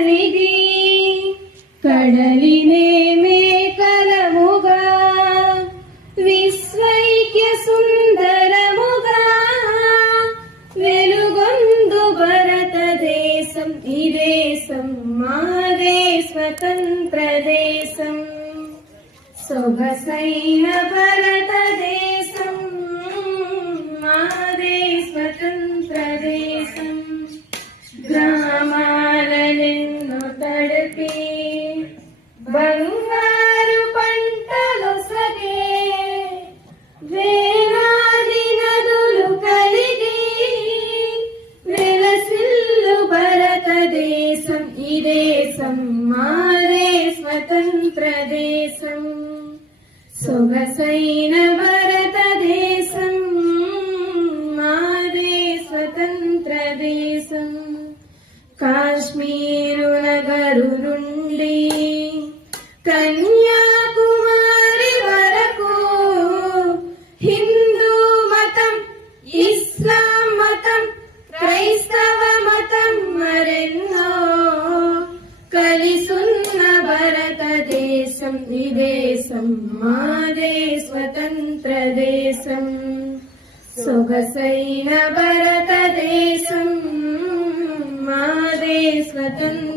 నిధి కడలినే మేకలముగా విశ్వైక్య సుందరముగా వెలుగొందు భారతదేశం ఈ దేశం మాదే స్వతంత్ర దేశం సొగసైన భారతదేశం మాదే స్వతంత్ర దేశం గ్రామాలనెన్నో తడిపి బంగారు పంటలు సగే వేలాది నదులు కలిగి వెలసిల్లు భారతదేశం ఈ దేశం మాదే స్వతంత్ర దేశం సొగసైన భారతదేశం మాదే స్వతంత్ర దేశం కాశ్మీరు నగరు నుండి కన్యాకుమారి వరకు హిందూ మతం ఇస్లాం మతం క్రైస్తవ మతం మరెన్నో కలిసున్న భారతదేశం ఈ దేశం మాదే స్వతంత్ర దేశం సొగసైన భారతదేశం మాదే స్వతంత్ర